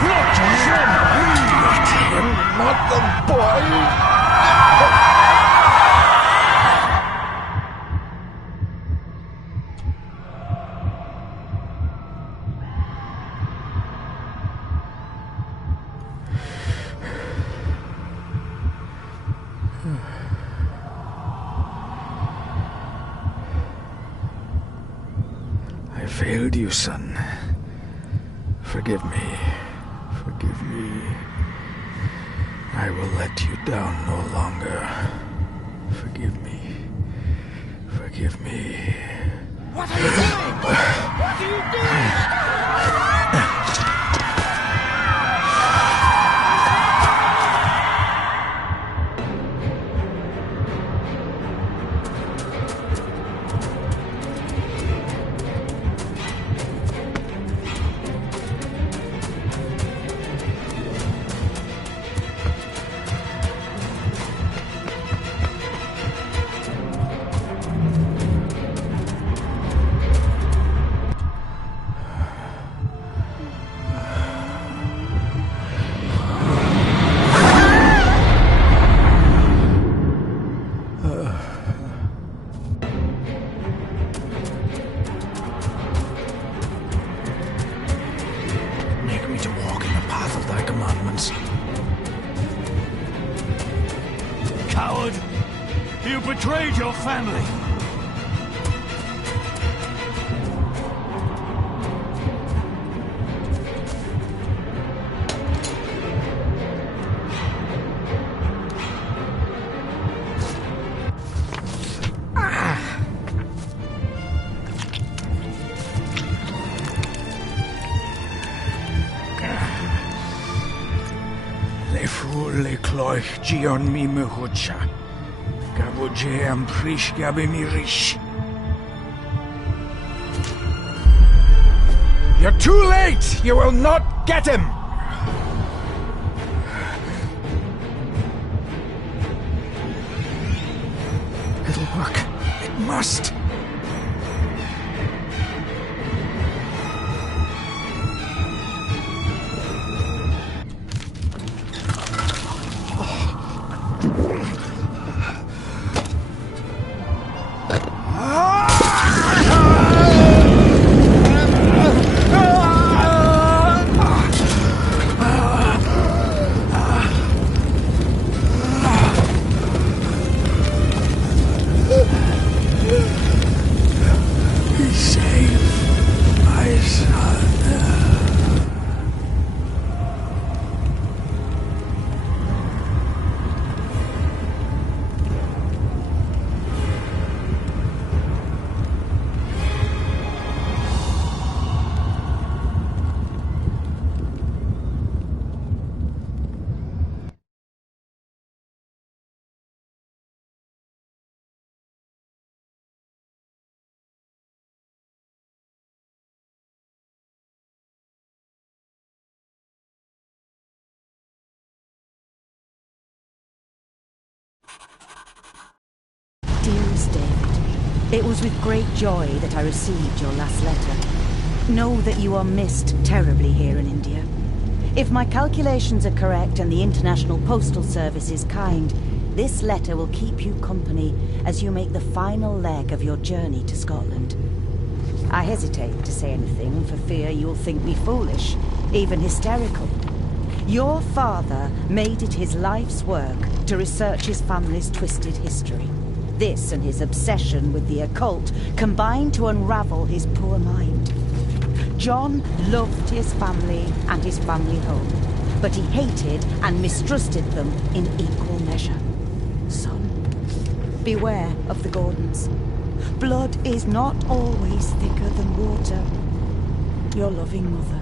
Not John! Not him! Not the boy! I failed you, son. Forgive me. Forgive me. I will let you down no longer. Forgive me. Forgive me. What are you doing? What are you doing? Coward! You betrayed your family! Le cloich gion mi mehucha. Gaboje am prish gabe mi rish. You're too late! You will not get him! It'll work. It must. Dearest David, it was with great joy that I received your last letter. Know that you are missed terribly here in India. If my calculations are correct and the International Postal Service is kind, this letter will keep you company as you make the final leg of your journey to Scotland. I hesitate to say anything for fear you'll think me foolish, even hysterical. Your father made it his life's work to research his family's twisted history. This and his obsession with the occult combined to unravel his poor mind. John loved his family and his family home, but he hated and mistrusted them in equal measure. Son, beware of the Gordons. Blood is not always thicker than water. Your loving mother.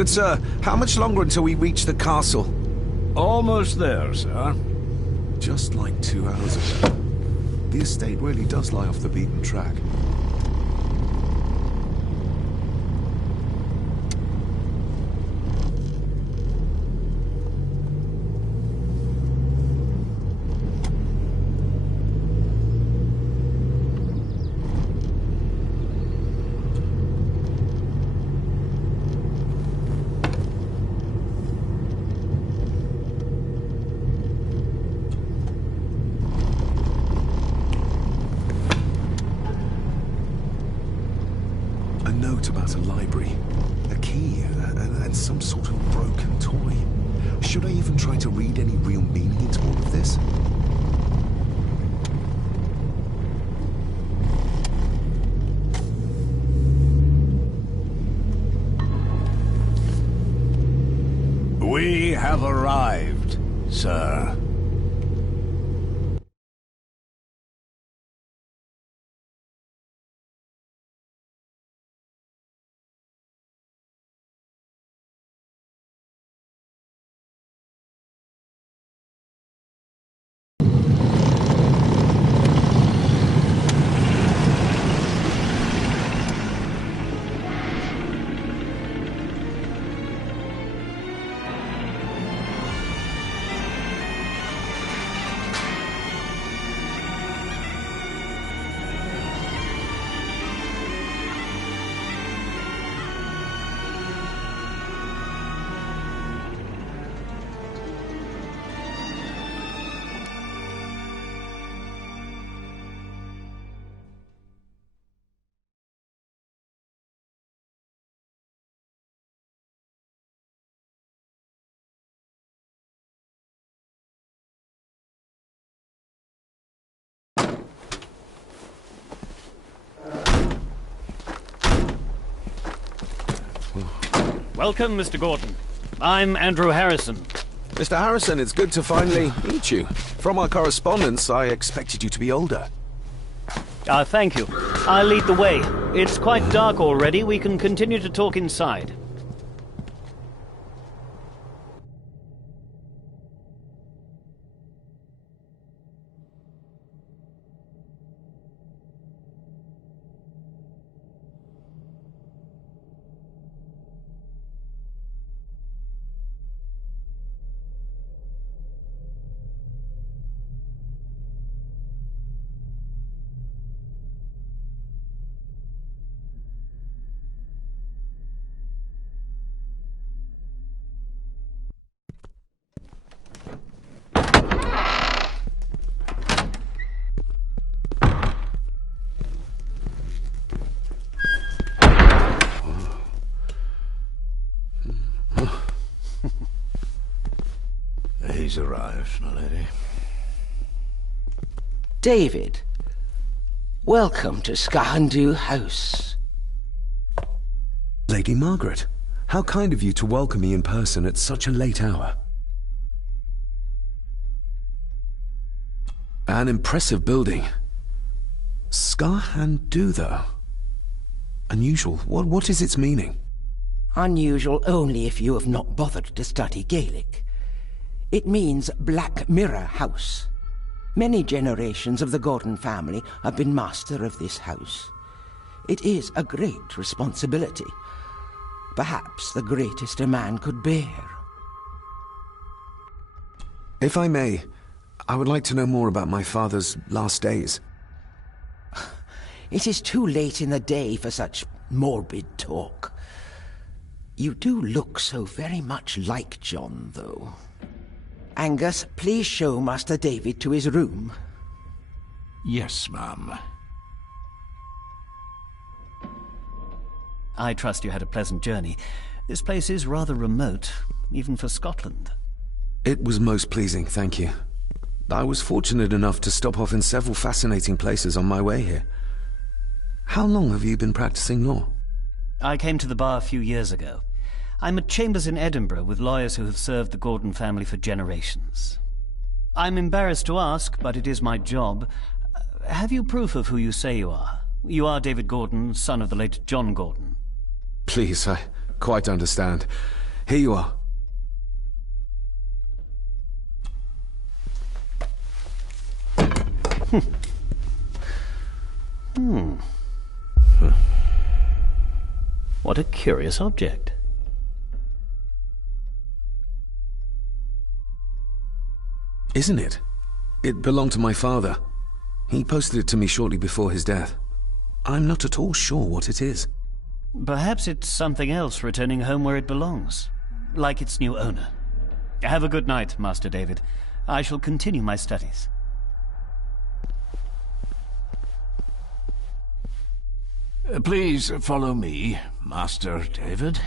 Good sir, how much longer until we reach the castle? Almost there, sir. Just like 2 hours ago. The estate really does lie off the beaten track. A note about a library, a key, and some sort of broken toy. Should I even try to read any real meaning into all of this? We have arrived, sir. Welcome, Mr. Gordon. I'm Andrew Harrison. Mr. Harrison, it's good to finally meet you. From our correspondence, I expected you to be older. Thank you. I'll lead the way. It's quite dark already. We can continue to talk inside. He's arrived, my lady. David, welcome to Skahandu House. Lady Margaret, how kind of you to welcome me in person at such a late hour. An impressive building. Skahandu, though. Unusual. What is its meaning? Unusual only if you have not bothered to study Gaelic. It means Black Mirror House. Many generations of the Gordon family have been master of this house. It is a great responsibility. Perhaps the greatest a man could bear. If I may, I would like to know more about my father's last days. It is too late in the day for such morbid talk. You do look so very much like John, though. Angus, please show Master David to his room. Yes, ma'am. I trust you had a pleasant journey. This place is rather remote, even for Scotland. It was most pleasing, thank you. I was fortunate enough to stop off in several fascinating places on my way here. How long have you been practicing law? I came to the bar a few years ago. I'm at chambers in Edinburgh with lawyers who have served the Gordon family for generations. I'm embarrassed to ask, but it is my job. Have you proof of who you say you are? You are David Gordon, son of the late John Gordon. Please, quite understand. Here you are. What a curious object. Isn't it? It belonged to my father. He posted it to me shortly before his death. I'm not at all sure what it is. Perhaps it's something else returning home where it belongs, like its new owner. Have a good night, Master David. I shall continue my studies. Please follow me, Master David.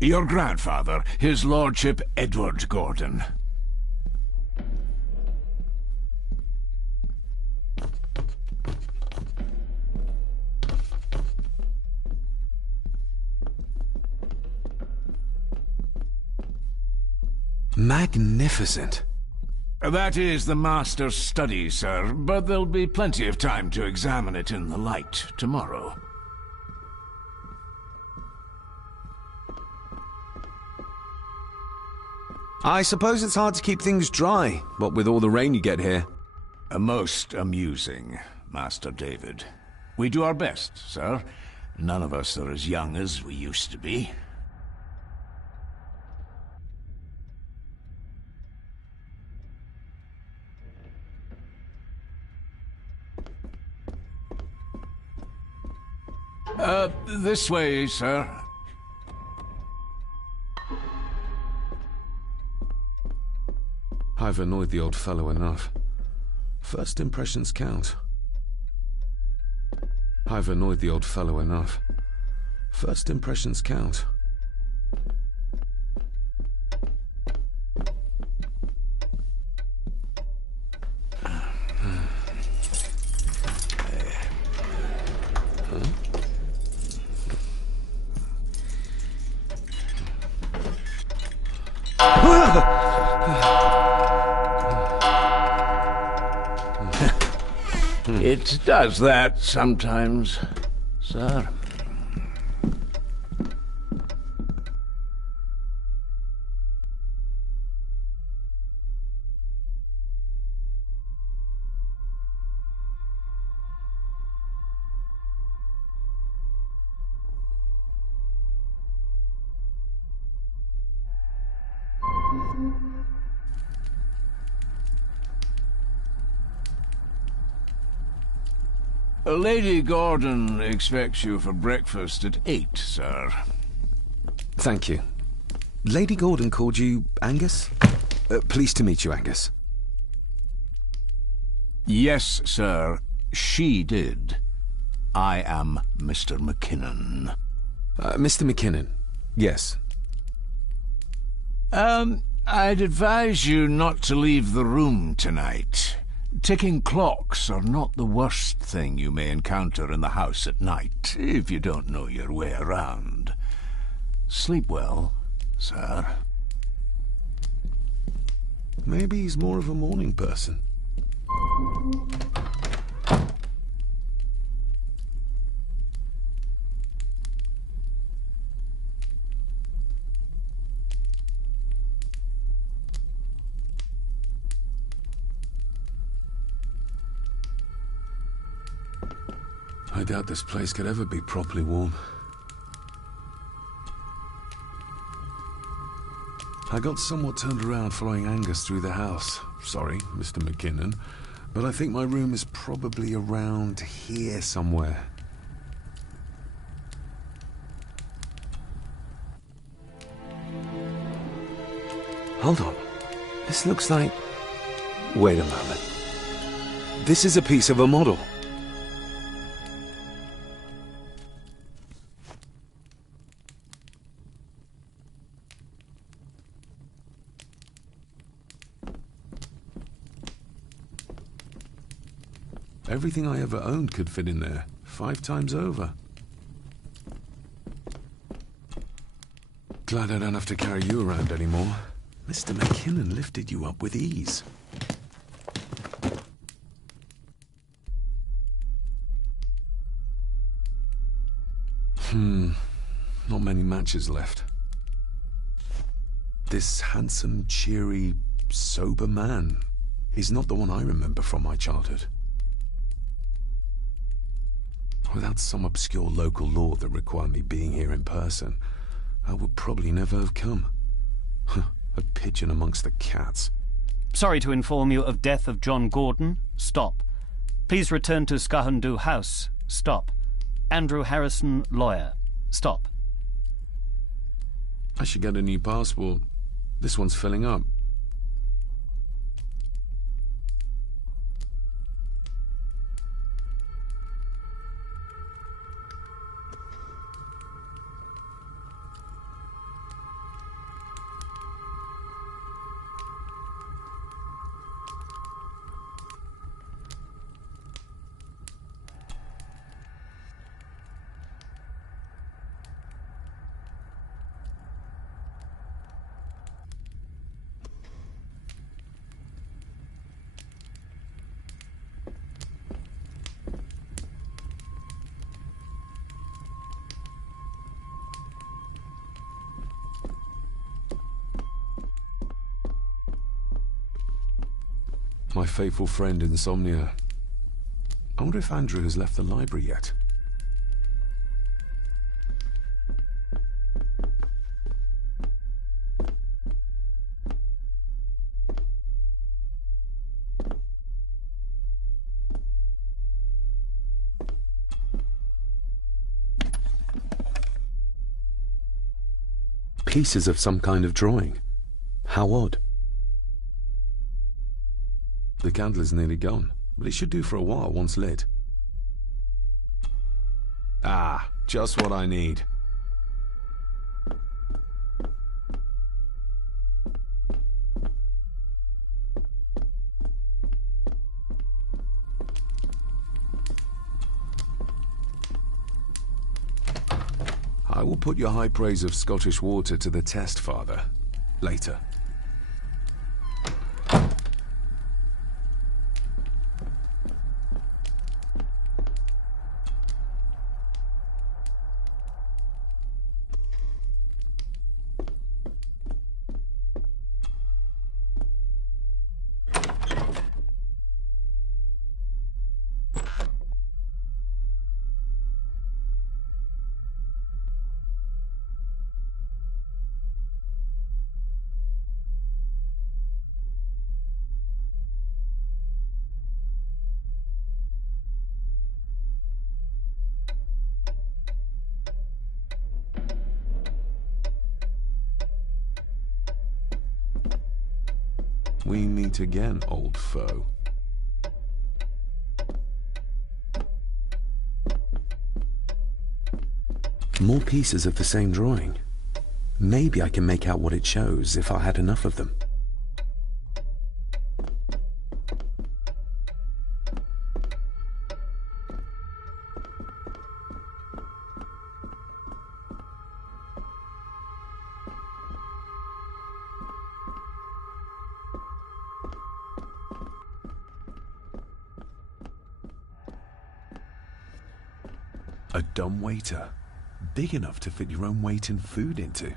Your grandfather, his lordship Edward Gordon. Magnificent. That is the master's study, sir, but there'll be plenty of time to examine it in the light tomorrow. I suppose it's hard to keep things dry, what with all the rain you get here. Most amusing, Master David. We do our best, sir. None of us are as young as we used to be. This way, sir. I've annoyed the old fellow enough. First impressions count. I've annoyed the old fellow enough. First impressions count. It does that sometimes, sir. Lady Gordon expects you for breakfast at 8, sir. Thank you. Lady Gordon called you Angus? Pleased to meet you, Angus. Yes, sir. She did. I am Mr. McKinnon. Mr. McKinnon. Yes. I'd advise you not to leave the room tonight. Ticking clocks are not the worst thing you may encounter in the house at night, if you don't know your way around. Sleep well, sir. Maybe he's more of a morning person. I doubt this place could ever be properly warm. I got somewhat turned around following Angus through the house. Sorry, Mr. McKinnon, but I think my room is probably around here somewhere. Hold on. This looks like... Wait a moment. This is a piece of a model. Everything I ever owned could fit in there, 5 times over. Glad I don't have to carry you around anymore. Mr. McKinnon lifted you up with ease. Not many matches left. This handsome, cheery, sober man is not the one I remember from my childhood. Without some obscure local law that required me being here in person, I would probably never have come. A pigeon amongst the cats. Sorry to inform you of death of John Gordon. Stop. Please return to Skahundu House. Stop. Andrew Harrison, lawyer. Stop. I should get a new passport. This one's filling up. My faithful friend Insomnia. I wonder if Andrew has left the library yet. Pieces of some kind of drawing. How odd. The candle is nearly gone, but it should do for a while once lit. Ah, just what I need. I will put your high praise of Scottish water to the test, Father. Later. We meet again, old foe. More pieces of the same drawing. Maybe I can make out what it shows if I had enough of them. A dumbwaiter, big enough to fit your own weight in food into.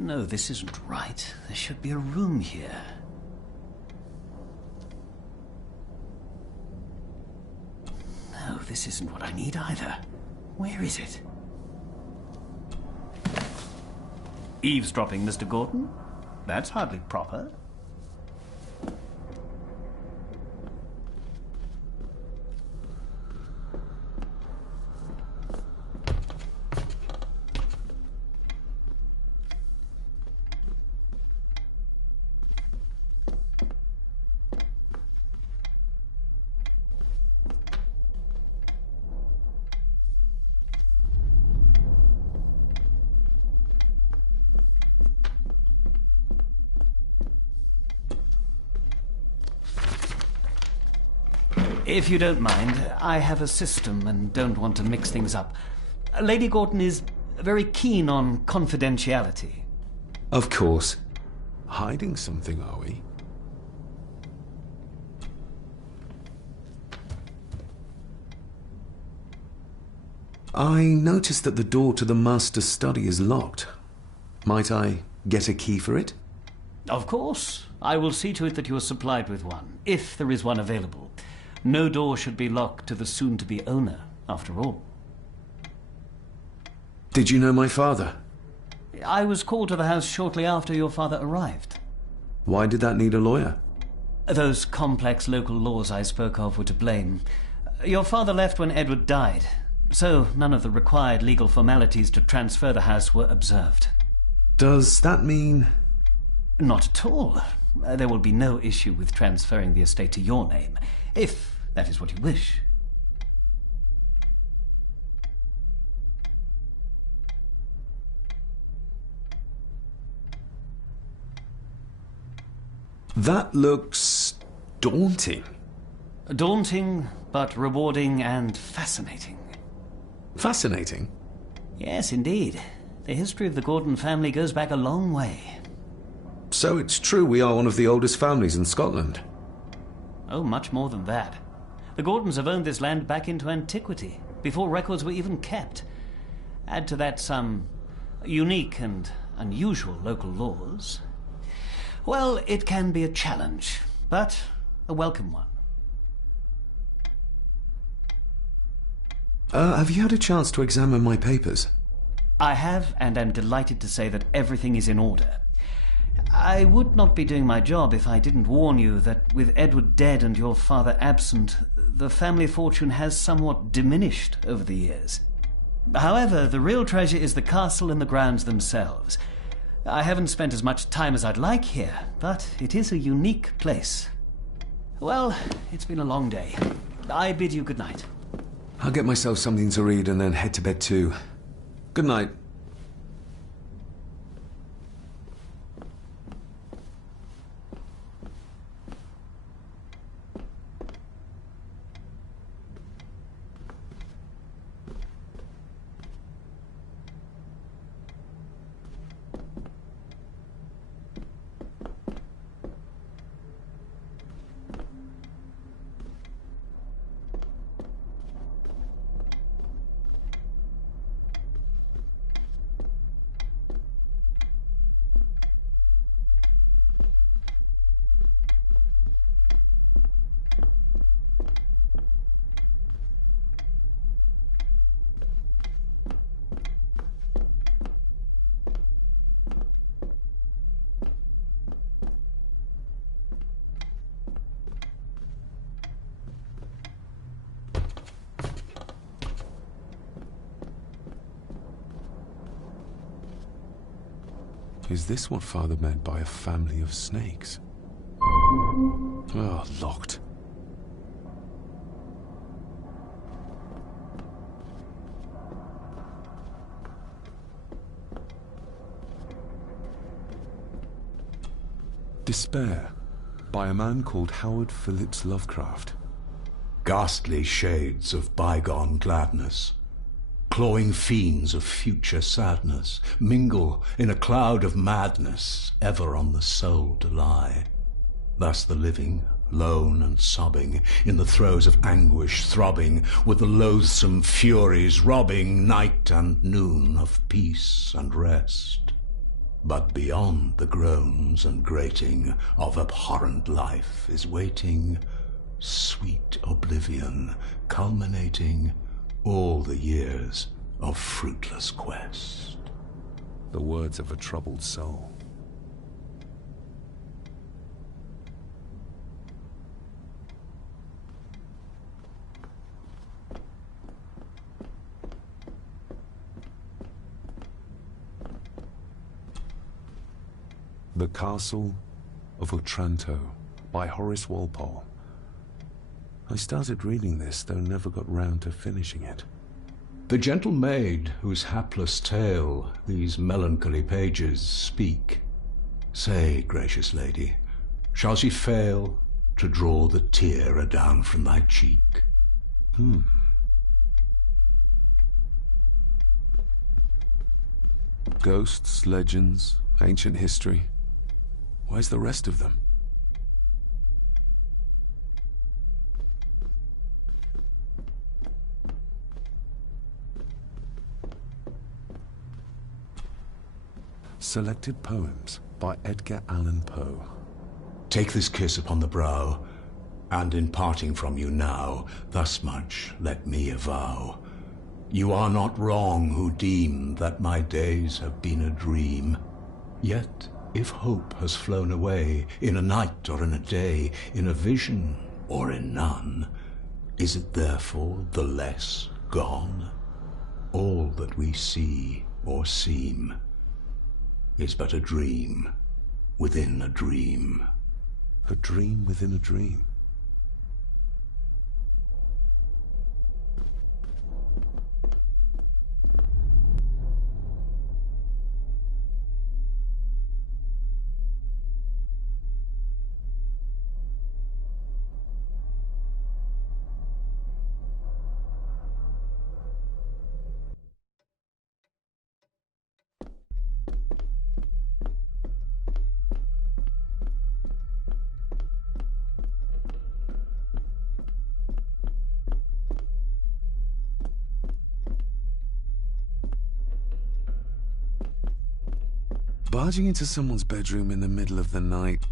No, this isn't right. There should be a room here. No, this isn't what I need either. Where is it? Eavesdropping, Mr. Gordon? That's hardly proper. If you don't mind, I have a system and don't want to mix things up. Lady Gordon is very keen on confidentiality. Of course. Hiding something, are we? I noticed that the door to the Master's study is locked. Might I get a key for it? Of course. I will see to it that you are supplied with one, if there is one available. No door should be locked to the soon-to-be owner, after all. Did you know my father? I was called to the house shortly after your father arrived. Why did that need a lawyer? Those complex local laws I spoke of were to blame. Your father left when Edward died, so none of the required legal formalities to transfer the house were observed. Does that mean... Not at all. There will be no issue with transferring the estate to your name, if that is what you wish. That looks... daunting. Daunting, but rewarding and fascinating. Fascinating? Yes, indeed. The history of the Gordon family goes back a long way. So it's true we are one of the oldest families in Scotland? Oh, much more than that. The Gordons have owned this land back into antiquity, before records were even kept. Add to that some unique and unusual local laws. Well, it can be a challenge, but a welcome one. Have you had a chance to examine my papers? I have, and am delighted to say that everything is in order. I would not be doing my job if I didn't warn you that with Edward dead and your father absent, the family fortune has somewhat diminished over the years. However, the real treasure is the castle and the grounds themselves. I haven't spent as much time as I'd like here, but it is a unique place. Well, it's been a long day. I bid you good night. I'll get myself something to read and then head to bed too. Good night. Is this what Father meant by a family of snakes? Oh, locked. Despair, by a man called Howard Phillips Lovecraft. Ghastly shades of bygone gladness, clawing fiends of future sadness, mingle in a cloud of madness, ever on the soul to lie. Thus the living, lone and sobbing, in the throes of anguish throbbing, with the loathsome furies robbing night and noon of peace and rest. But beyond the groans and grating of abhorrent life is waiting sweet oblivion, culminating all the years of fruitless quest. The words of a troubled soul. The Castle of Otranto by Horace Walpole. I started reading this, though never got round to finishing it. The gentle maid whose hapless tale these melancholy pages speak. Say, gracious lady, shall she fail to draw the tear adown from thy cheek. Ghosts, legends, ancient history. Where's the rest of them? Selected Poems by Edgar Allan Poe. Take this kiss upon the brow, and in parting from you now, thus much let me avow. You are not wrong who deem that my days have been a dream. Yet, if hope has flown away, in a night or in a day, in a vision or in none, is it therefore the less gone? All that we see or seem is but a dream within a dream. A dream within a dream. Barging into someone's bedroom in the middle of the night.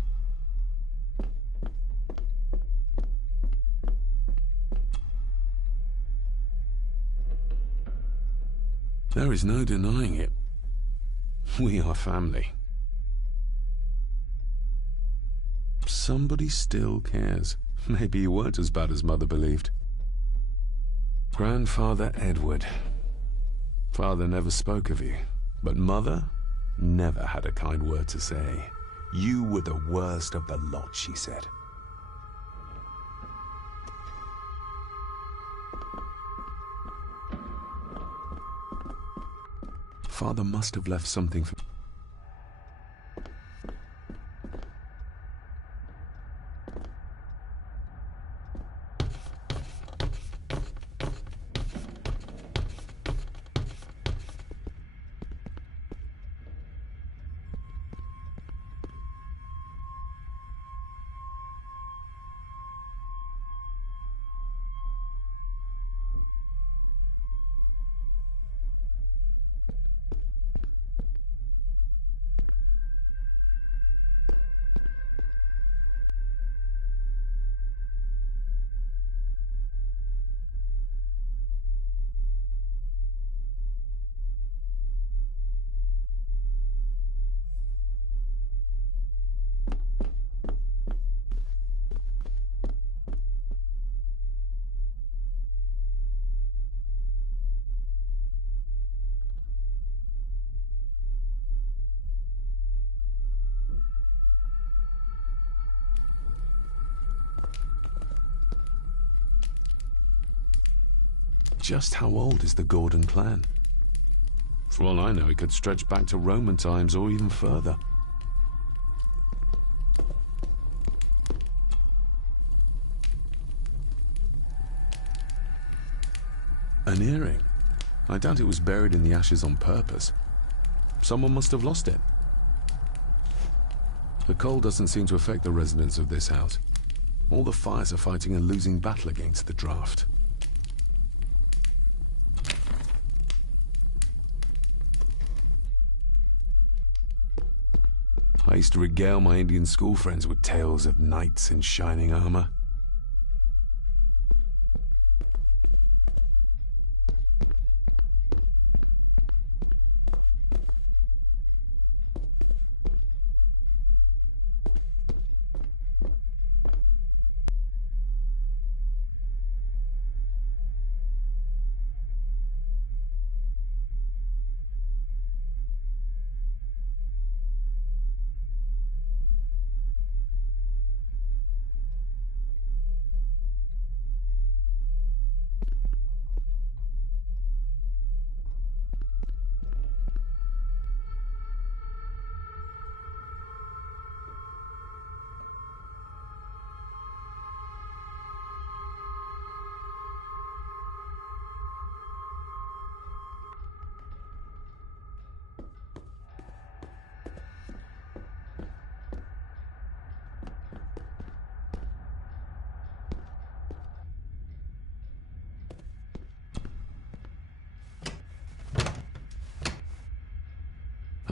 There is no denying it. We are family. Somebody still cares. Maybe you weren't as bad as Mother believed. Grandfather Edward. Father never spoke of you, but Mother never had a kind word to say. You were the worst of the lot, she said. Father must have left something for... Just how old is the Gordon clan? For all I know, it could stretch back to Roman times or even further. An earring? I doubt it was buried in the ashes on purpose. Someone must have lost it. The cold doesn't seem to affect the residents of this house. All the fires are fighting a losing battle against the draft. I used to regale my Indian school friends with tales of knights in shining armor.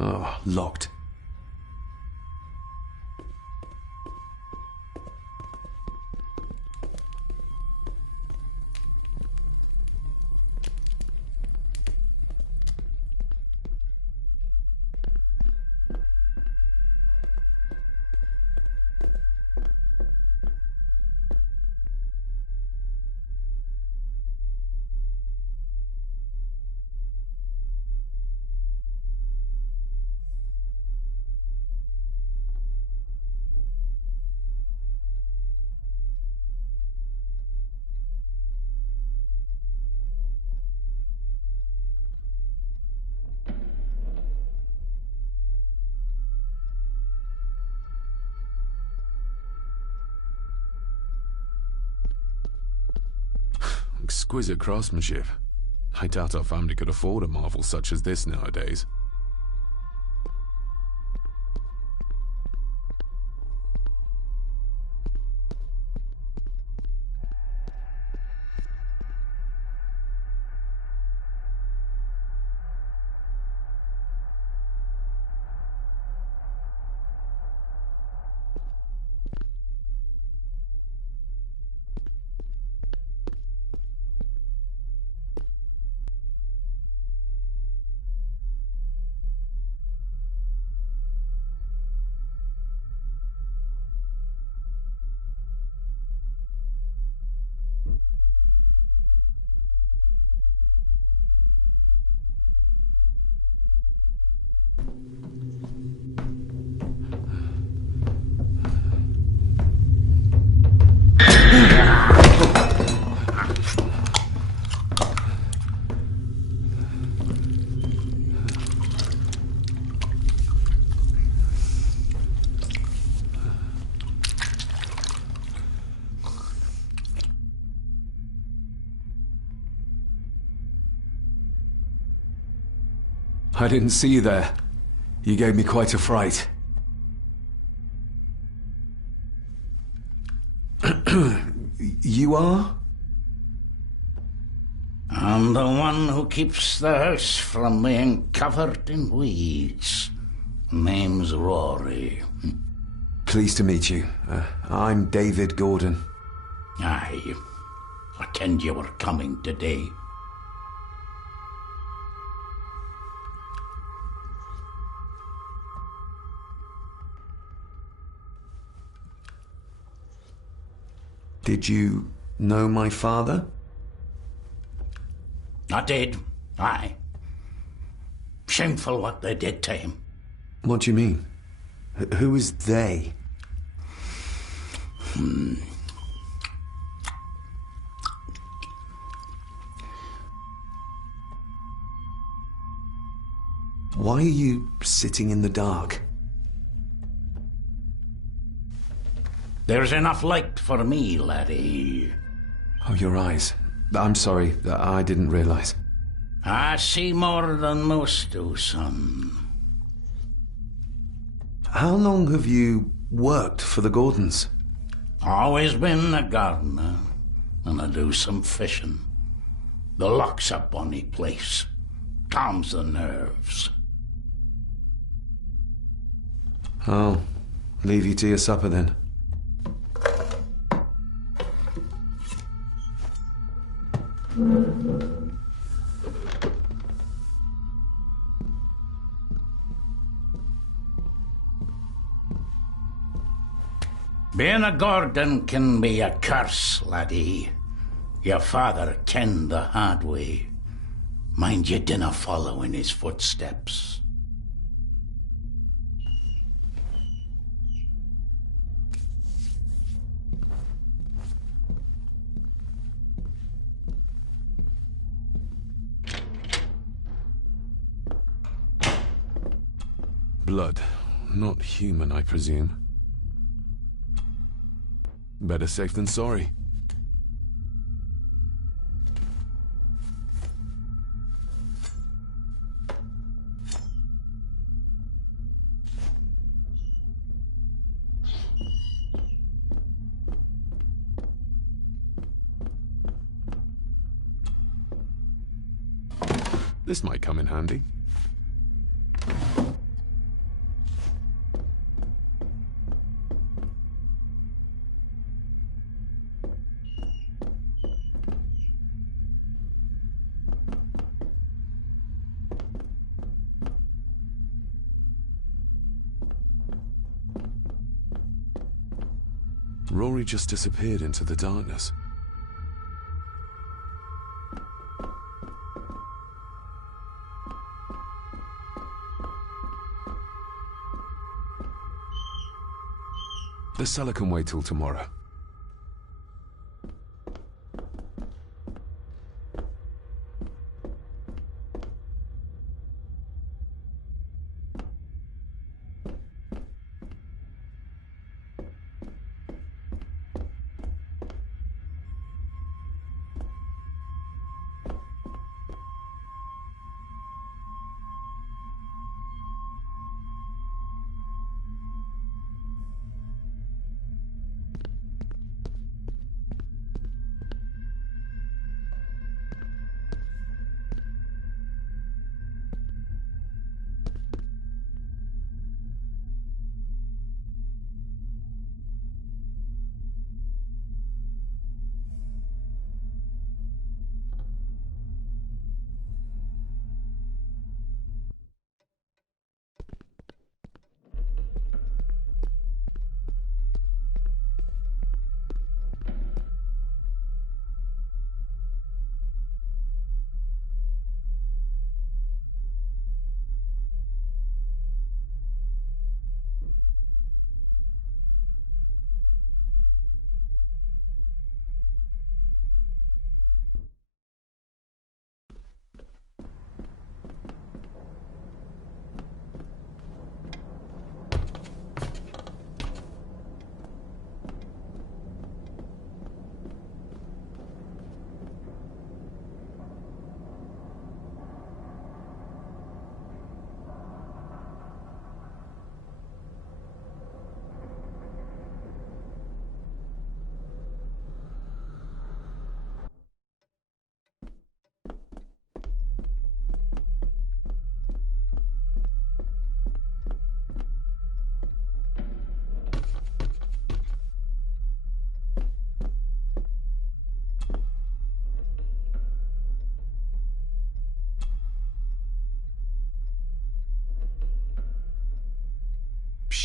Oh, locked. Exquisite craftsmanship. I doubt our family could afford a marvel such as this nowadays. I didn't see you there. You gave me quite a fright. You are? I'm the one who keeps the house from being covered in weeds. Name's Rory. Pleased to meet you. I'm David Gordon. Aye. I kenned you were coming today. Did you know my father? I did, aye. Shameful what they did to him. What do you mean? Who is they? Why are you sitting in the dark? There's enough light for me, laddie. Oh, your eyes. I'm sorry, I didn't realize. I see more than most do, son. How long have you worked for the Gordons? Always been a gardener, and I do some fishing. The lock's a bonny place. Calms the nerves. I'll leave you to your supper then. Being a Gordon can be a curse, laddie. Your father kenned the hard way. Mind you dinna follow in his footsteps. Blood. Not human, I presume. Better safe than sorry. This might come in handy. Rory just disappeared into the darkness. The cellar can wait till tomorrow.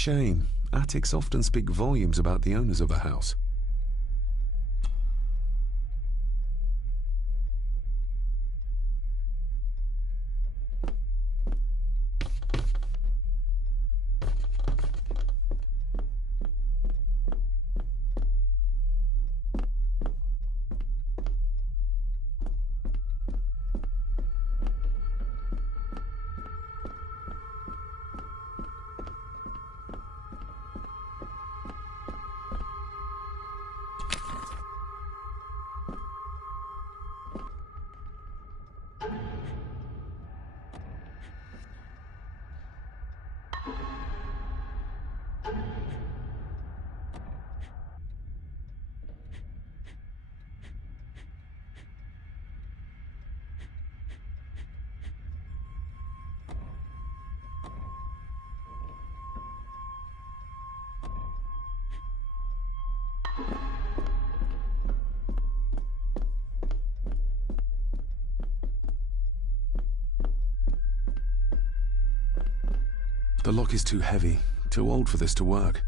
Shame. Attics often speak volumes about the owners of a house. The lock is too heavy, too old for this to work.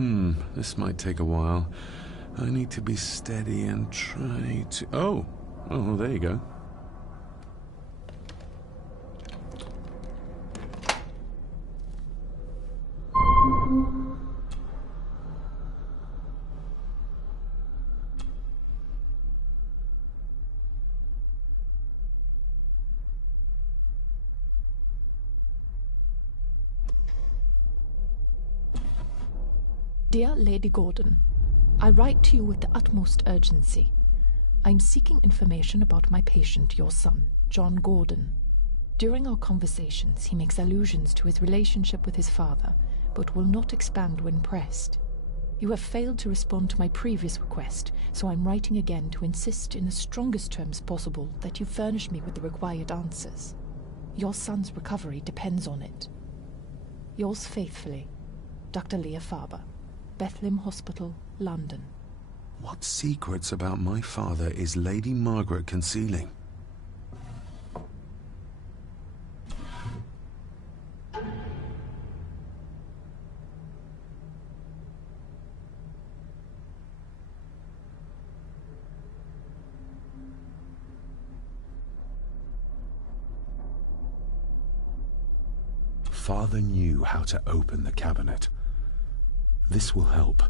This might take a while. I need to be steady and try to... Oh, there you go. Dear Lady Gordon, I write to you with the utmost urgency. I am seeking information about my patient, your son, John Gordon. During our conversations, he makes allusions to his relationship with his father, but will not expand when pressed. You have failed to respond to my previous request, so I'm writing again to insist in the strongest terms possible that you furnish me with the required answers. Your son's recovery depends on it. Yours faithfully, Dr. Leah Faber. Bethlehem Hospital, London. What secrets about my father is Lady Margaret concealing? Father knew how to open the cabinet. This will help.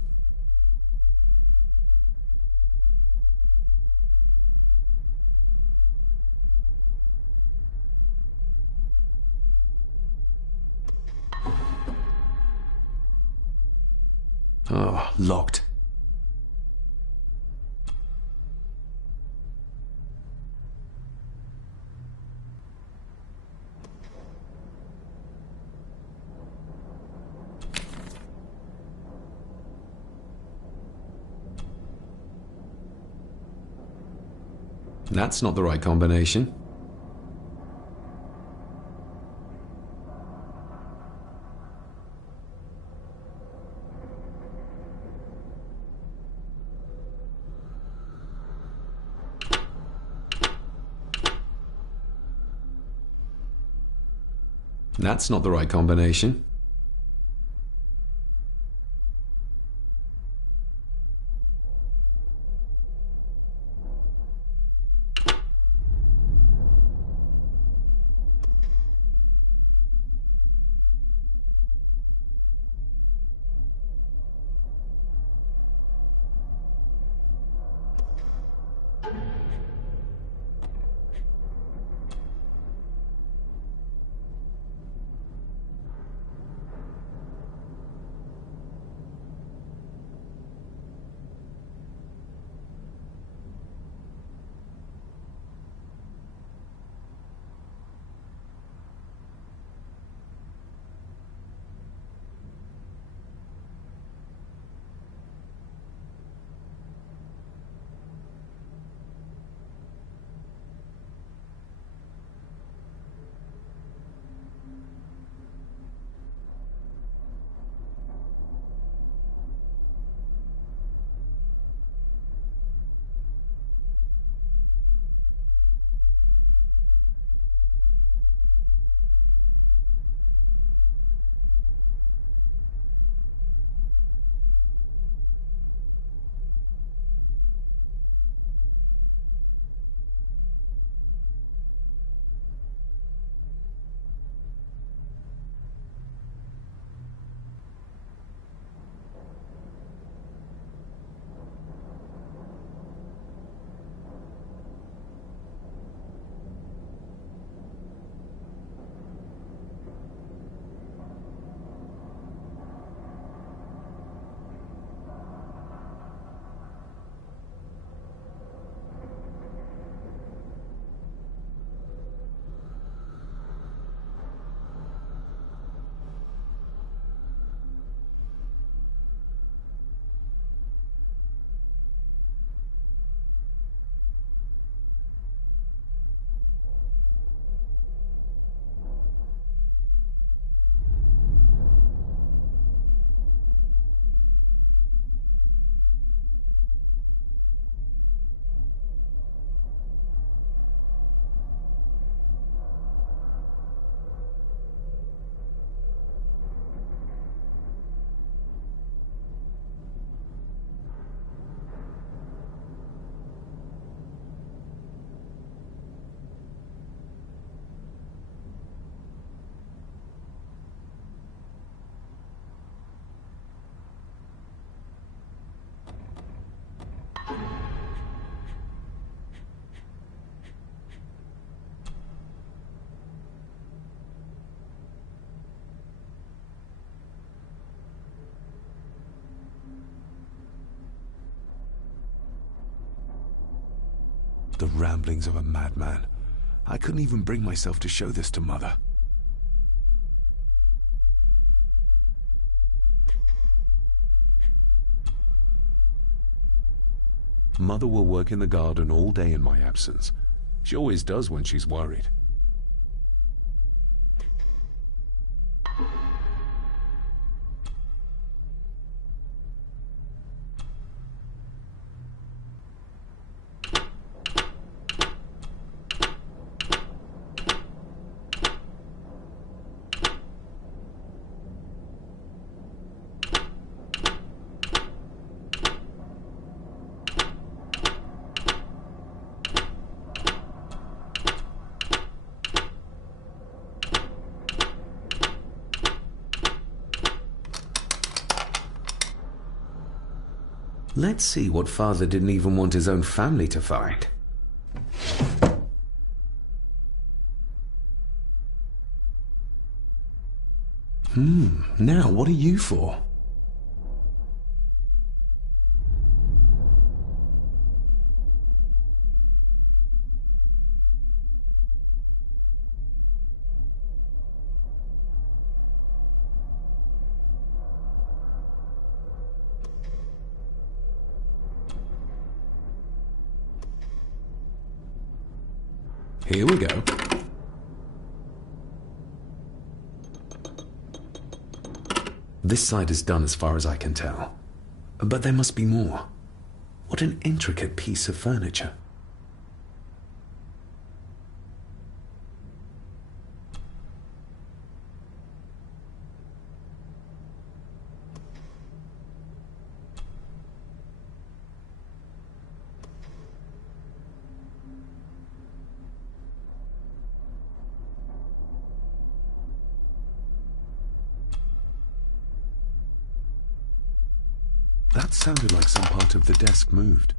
Oh, locked. That's not the right combination. That's not the right combination. the ramblings of a madman. I couldn't even bring myself to show this to Mother. Mother will work in the garden all day in my absence. She always does when she's worried. Let's see what Father didn't even want his own family to find. Now what are you for? Here we go. This side is done as far as I can tell. But there must be more. What an intricate piece of furniture. That sounded like some part of the desk moved.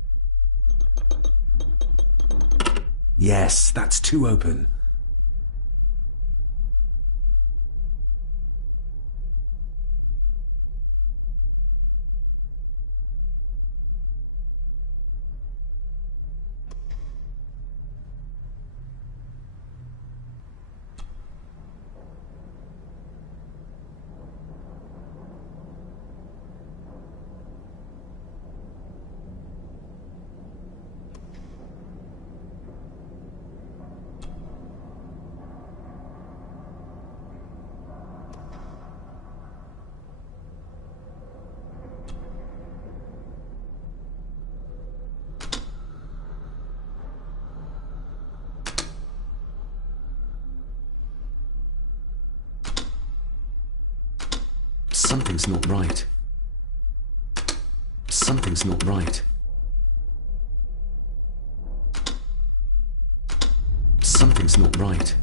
Yes, that's too open. Something's not right. Something's not right. Something's not right.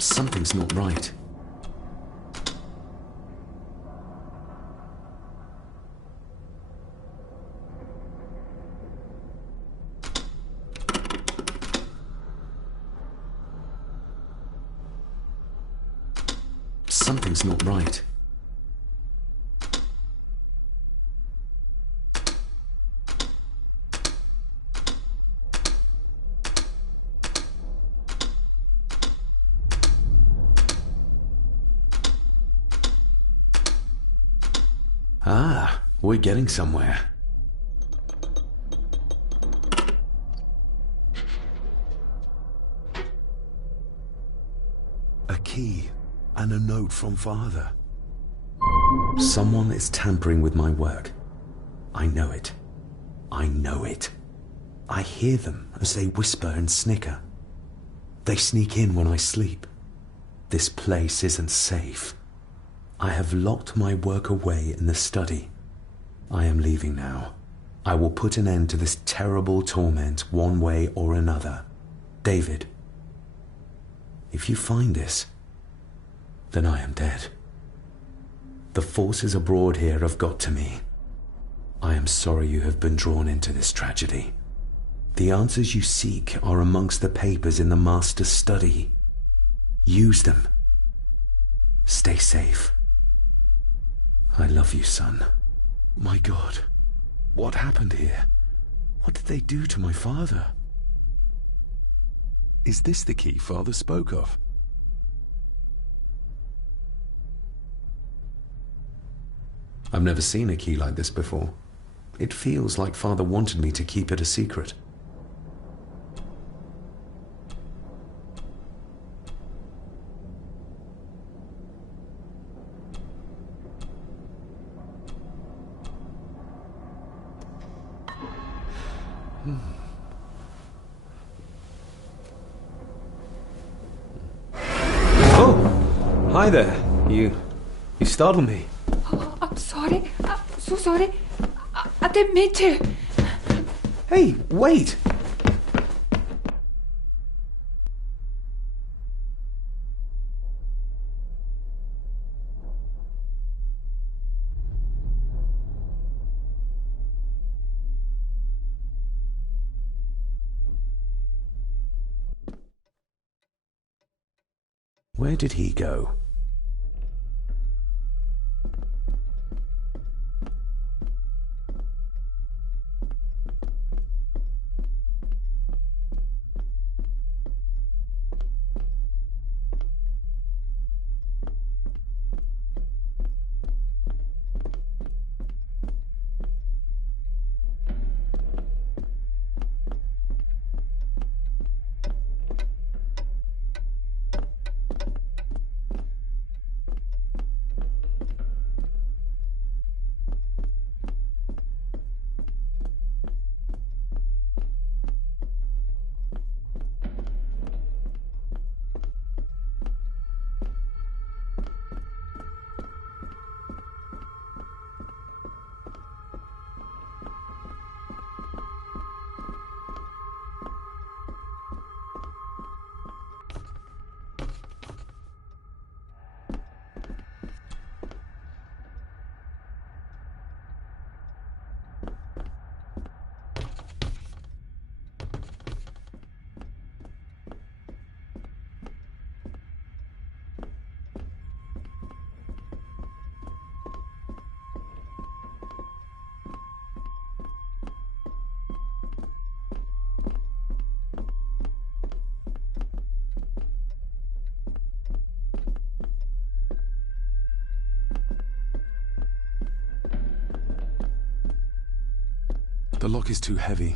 Something's not right. Something's not right. Ah, we're getting somewhere. A key and a note from Father. Someone is tampering with my work. I know it. I know it. I hear them as they whisper and snicker. They sneak in when I sleep. This place isn't safe. I have locked my work away in the study. I am leaving now. I will put an end to this terrible torment one way or another. David, if you find this, then I am dead. The forces abroad here have got to me. I am sorry you have been drawn into this tragedy. The answers you seek are amongst the papers in the Master's study. Use them. Stay safe. I love you, son. My God, what happened here? What did they do to my father? Is this the key Father spoke of? I've never seen a key like this before. It feels like Father wanted me to keep it a secret. Oh! Hi there. You startled me. Oh, I'm sorry. I'm so sorry. I didn't mean to. Hey, wait! Where did he go? The lock is too heavy.